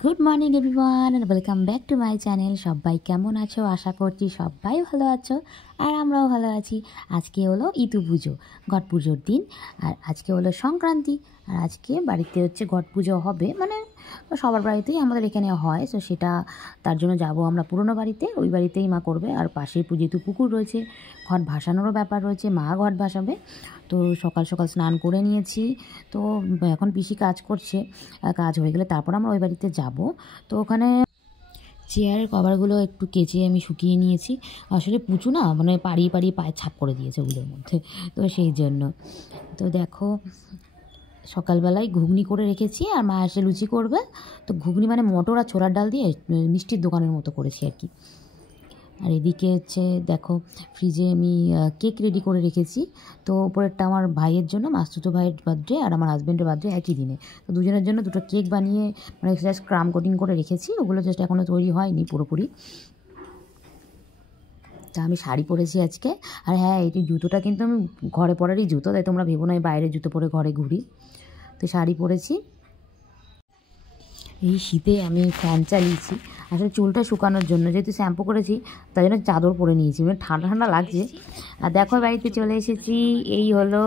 Good morning everyone and welcome back to my channel. সবাই কেমন আছো? আশা করছি সবাই ভালো আছো আর আমরাও ভালো আছি। আজকে হলো ইতু পুজো, ঘট পুজোর দিন। আর আজকে হলো সংক্রান্তি। আর আজকে বাড়িতে হচ্ছে ঘট পুজো হবে, মানে সবার বাড়িতেই আমাদের এখানে হয়। তো সেটা তার জন্য যাব আমরা পুরনো বাড়িতে, ওই বাড়িতেই মা করবে। আর পাশেই যেহেতু পুকুর রয়েছে, ঘট ভাসানোরও ব্যাপার রয়েছে, মা ঘট ভাসাবে। তো সকাল সকাল স্নান করে নিয়েছি। তো এখন পিসি কাজ করছে, কাজ হয়ে গেলে তারপর আমরা ওই বাড়িতে যাব। তো ওখানে চেয়ারের কভারগুলো একটু কেচে আমি শুকিয়ে নিয়েছি। আসলে পুচু না, মানে পাড়িয়ে পাড়িয়ে পায়ে ছাপ করে দিয়েছে ওগুলোর মধ্যে, তো সেই জন্য। তো দেখো, সকালবেলায় ঘুগনি করে রেখেছি আর মা এসে লুচি করবে। তো ঘুগনি মানে মটর আর ছোলার ডাল দিয়ে মিষ্টির দোকানের মতো করেছি আর কি। আর এদিকে হচ্ছে দেখো, ফ্রিজে আমি কেক রেডি করে রেখেছি। তো উপরেরটা আমার ভাইয়ের জন্য, মাসতুতো ভাইয়ের বার্থডে, আর আমার হাজব্যান্ডের বার্থডে একই দিনে। তো দুজনের জন্য দুটো কেক বানিয়ে মানে জাস্ট ক্রাম কোটিং করে রেখেছি। ওগুলো জাস্ট এখনও তৈরি হয়নি পুরোপুরি। তা আমি শাড়ি পরেছি আজকে। আর হ্যাঁ, এই জুতোটা কিন্তু আমি ঘরে পরারই জুতো, তাই তোমরা ভেবো না আমি বাইরে জুতো পরে ঘরে ঘুরি। তো শাড়ি পরেছি। এই শীতে আমি ফ্যান চালিয়েছি আসলে চুলটা শুকানোর জন্য, যেহেতু শ্যাম্পু করেছি তাই জন্য চাদর পরে নিয়েছি, মানে ঠান্ডা ঠান্ডা লাগছে। আর দেখো বাড়িতে চলে এসেছি। এই হলো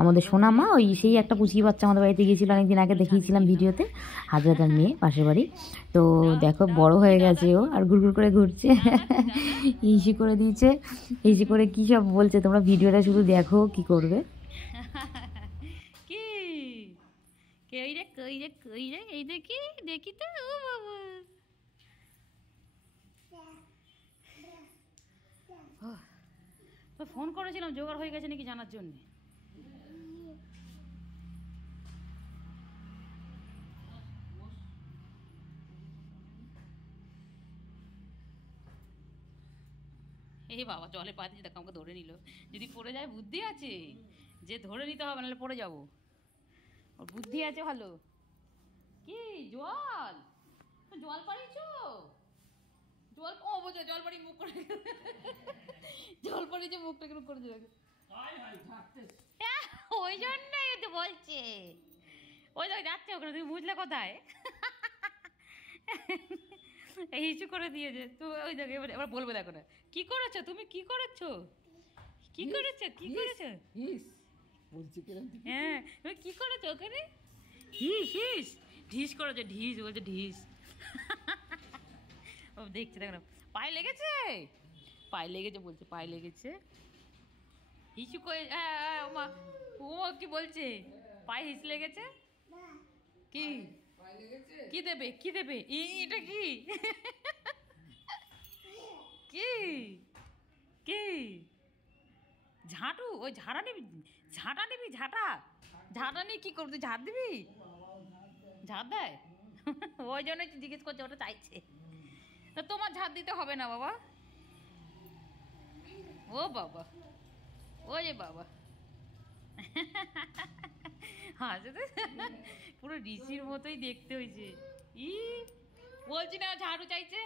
আমাদের সোনামা, ওই সেই একটা পুচকি বাচ্চা আমাদের বাড়িতে গিয়েছিল অনেকদিন আগে, দেখিয়েছিলাম ভিডিওতে, হাজরাতার মেয়ে, পাশের বাড়ি। তো দেখো বড় হয়ে গেছে ও, আর ঘুরঘুর করে ঘুরছে। ইসি করে দিয়েছে, ইসি করে কী সব বলছে, তোমরা ভিডিওটা শুধু দেখো কি করবে। কই রে কই রে কই রে, এই দেখি দেখি তো। ও বাবা, তো ফোন করেছিলাম জোগাড় হয়ে গেছে নাকি জানার জন্য। এই বাবা জলে পা দিয়েছে, দেখো আমাকে ধরে নিল। যদি পড়ে যায় বুদ্ধি আছে যে ধরে নিতে হবে, নাহলে পড়ে যাবো। ওর বুদ্ধি আছে ভালো। কি জল জল পাড়িয়েছো? জল ও বোঝা, জল পাড়ি মুখ করে, জল পাড়িয়েছে মুখটা কেন করে দেবে। ওই জন্যই তো বলছে, ওই তো যাচ্ছে ওখানে, তুমি বুঝলে কোথায়। এই ইস্যু করে দিয়েছে তো, ওই দেখো এবার বলবো, দেখো না কি করেছো তুমি, কি করেছো, কি করেছো, কি করেছো, হ্যাঁ তুমি কি করেছো ওখানে, হিস হিস ঢিস করেছো, ঢিস বলছে ঢিস। ও দেখছে, দেখো না পায়ে লেগেছে, পায়ে লেগেছে বলছে, পায়ে লেগেছে। হিসু করে ওমা, ওমা কি বলছে, পায়ে হিস লেগেছে। কি কি দেবে, কি দেবে, এটা কি, কি কি ঝাঁটু, ওই ঝাড়া নিবি, ঝাঁটা নিবি, ঝাঁটা ঝাঁটা নিয়ে কি করবি, ঝাঁট দিবি, ঝাঁট দেয়। ওই জন্যই জিজ্ঞেস করছে, ওটা চাইছে। তা তোমার ঝাঁট দিতে হবে না বাবা। ও বাবা, ও যে বাবা, হাসে তো পুরো ঋষির মতোই দেখতে হয়েছে। ই বলছি না ঝাড়ু চাইছে,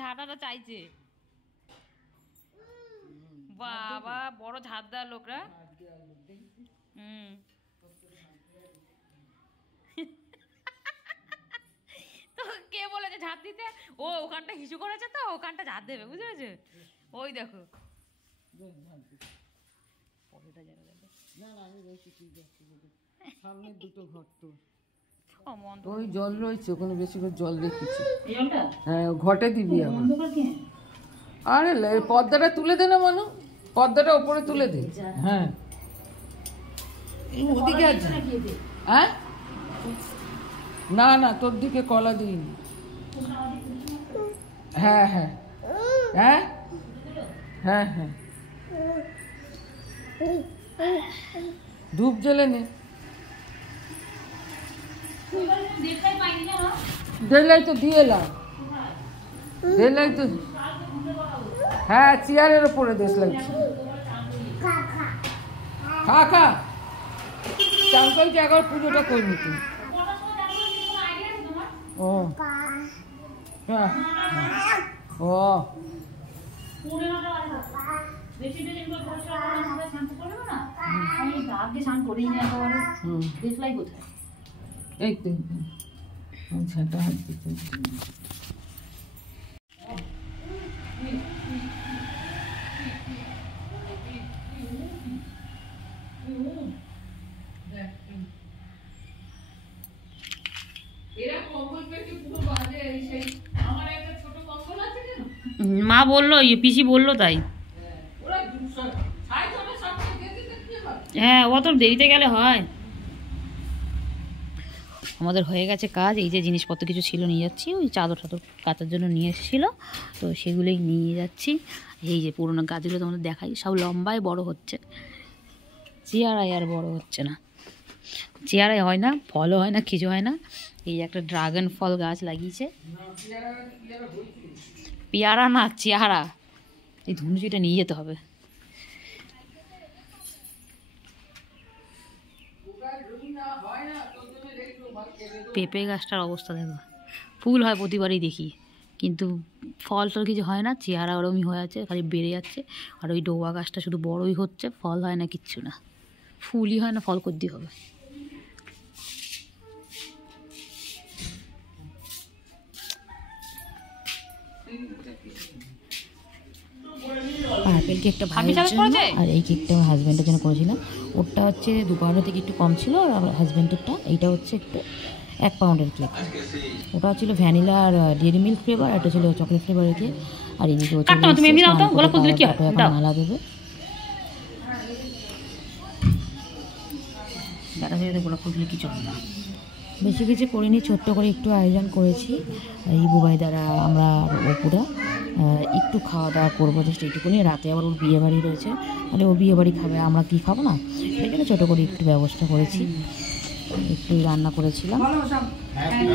ঝাঁটাটা চাইছে। বাবা বড় ঝাঁট দেওয়ার লোকরা। হুম, তো কে বলেছে ঝাঁট দিতে? ও ওখানটা হিসু করেছে, তো ওখানটা ঝাঁট দেবে, বুঝতে পেরেছে? ওই দেখো সামনে দুটো ঘর, তো অমন ওই জল রয়েছে ওখানে, বেশি করে জল রেখেছি। হ্যাঁ ঘটে দিবি আমার। আরে পর্দাটা তুলে দে না মানু, পর্দাটা ওপরে তুলে দে। হ্যাঁ ওদিকে আছে। হ্যাঁ না না, তোর দিকে কলা দিইনি। হ্যাঁ হ্যাঁ হ্যাঁ হ্যাঁ হ্যাঁ, ধূপ জ্বেলে নে। দেলাই তো দিয়ে এলাম, দেলাই তো, হ্যাঁ চেয়ারের ওপরে দেশ লাগছে। খা খা, চাঙ্কলকে একবার পুজোটা করে নিতে। ও হ্যাঁ ও এই তো ঝাঁটা হাত দিতে মা বললো, পিসি বললো তাই। হ্যাঁ, ও তো দেরিতে গেলে হয়। আমাদের হয়ে গেছে কাজ। এই যে জিনিসপত্র কিছু ছিল নিয়ে যাচ্ছি, ওই চাদর টাদর কাচার জন্য নিয়ে এসেছিলো, তো সেগুলোই নিয়ে যাচ্ছি। এই যে পুরোনো গাছগুলো তোমাদের দেখাই, সব লম্বায় বড় হচ্ছে, চেয়ারায় আর বড় হচ্ছে না। চেয়ারায় হয় না, ফলও হয় না, কিছু হয় না। এই একটা ড্রাগন ফল গাছ লাগিয়েছে, পেয়ারা না চেয়ারা। এই ধুনুচিটা নিয়ে যেতে হবে। পেঁপে গাছটার অবস্থা দেখো, ফুল হয় প্রতিবারই দেখি, কিন্তু ফল টল কিছু হয় না, চেহারা ওরমই হয়ে আছে, খালি বেড়ে যাচ্ছে। আর ওই ডোবা গাছটা শুধু বড়ই হচ্ছে, ফল হয় না, কিচ্ছু না, ফুলই হয় না, ফল করতে হবে। পার্পেল কেকটা ভাইয়ের জন্য, আর এই কেকটা আমার হাজব্যান্ডের জন্য করেছিলাম। ওরটা হচ্ছে 2 পাউন্ড থেকে একটু কম ছিল, আর হাজব্যান্ডেরটা এইটা হচ্ছে একটু 1 পাউন্ডের কেক। ওটা ছিল ভ্যানিলা আর ডেয়ারি মিল্ক ফ্লেভার, এটা ছিল চকলেট ফ্লেভারের কেক। আর এদিকে মালা দেবে। গোলাপ ফুল দিলে কি চলে না, বেশি কিছু করিনি, ছোট্ট করে একটু আয়োজন করেছি। এই বুবাই দ্বারা আমরা ওপুরা একটু খাওয়া দাওয়া করবো, জাস্ট এইটুকুনি। রাতে আবার ওর বিয়ে বাড়ি রয়েছে, তাহলে ও বিয়ে বাড়ি খাবে, আমরা কি খাবো না, সেই জন্য ছোটো করে একটু ব্যবস্থা করেছি, একটু রান্না করেছিলাম।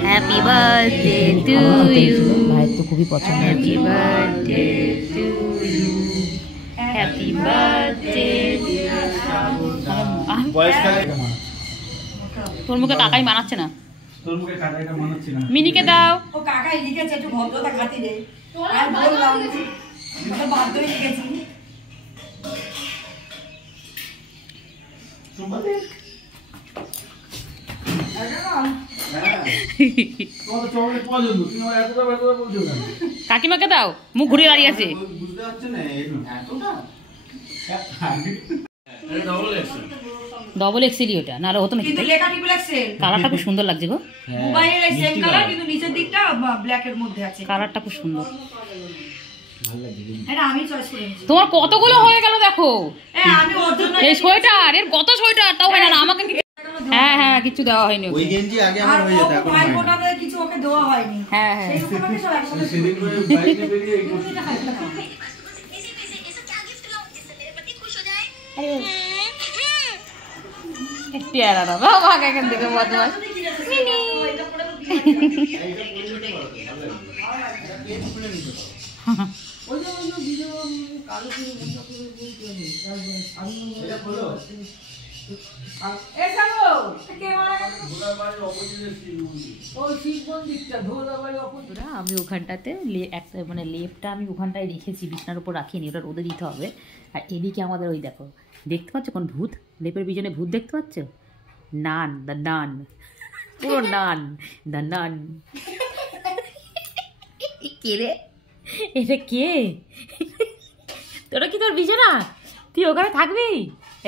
হ্যাপি বার্থডে টু ইউ, ভাইয়ের তো খুবই পছন্দ। Happy birthday to you, happy birthday. তোর মুখে কাকাই মানাচ্ছে না, তোর মুখে কাকাইটা মানাচ্ছে না। মিনিকে দাও। ও কাকাই লিখেছে একটু ভদ্রতা খাতিরে, আমি বললাম তো বাধ্য হয়ে লিখেছি। কাকিমাকে দাও, মুখ ঘুরিয়ে দাঁড়িয়ে আছে। বুঝতে পারছে না এতটা ডবল এক্সেলই ওটা, না হতো না। কিন্তু লেখা ট্রিপল এক্সেল, কালারটা খুব সুন্দর লাগছে গো। মোবাইলের এই সেম কালার, কিন্তু নিচের দিকটা ব্ল্যাক এর মধ্যে আছে। কালারটা খুব সুন্দর, এটা আমি চয়েস করেছি। তোমার কতগুলো হয়ে গেল দেখো। আমি ওর জন্য এই সোয়েটার, এর কত সোয়েটার তাও হয় না আমাকে। হ্যাঁ হ্যাঁ, কিছু দেওয়া হয়নি ওই গেঞ্জি আগে আমার হয়ে যেত, এখন ভাই হয় না। ফোটাতে কিছু ওকে দেওয়া হয়নি। হ্যাঁ হ্যাঁ, সেই উপলক্ষে সব একসাথে সেদিন করে বাইরে বেরিয়ে এই করতে। পেয়ারা না বাবা, এখান থেকে বদমাস। আমি ওখানটাতে একটা মানে লেপটা আমি ওখানটায় রেখেছি, বিছনার উপর রাখিনি, ওটা রোদে দিতে হবে। আর এদিকে আমাদের ওই দেখো, দেখতে পাচ্ছ কোন ভূত, লেপের পিছনে ভূত দেখতে পাচ্ছ? নান, দ্য নান, পুরো নান, দ্য নান। কে রে এটা, কে? তোরা কি তোর বিছানা, তুই ওখানে থাকবি?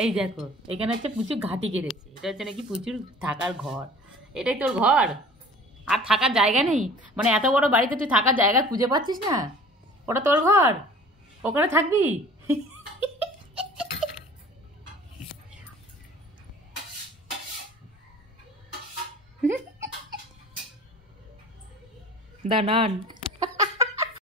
এই দেখো, এখানে হচ্ছে প্রচুর ঘাটি কেড়েছে, এটা হচ্ছে নাকি প্রচুর থাকার ঘর। এটাই তোর ঘর, আর থাকার জায়গা নেই? মানে এত বড় বাড়িতে তুই থাকার জায়গা খুঁজে পাচ্ছিস না? ওটা তোর ঘর, ওখানে থাকবি? দাঁড়ান।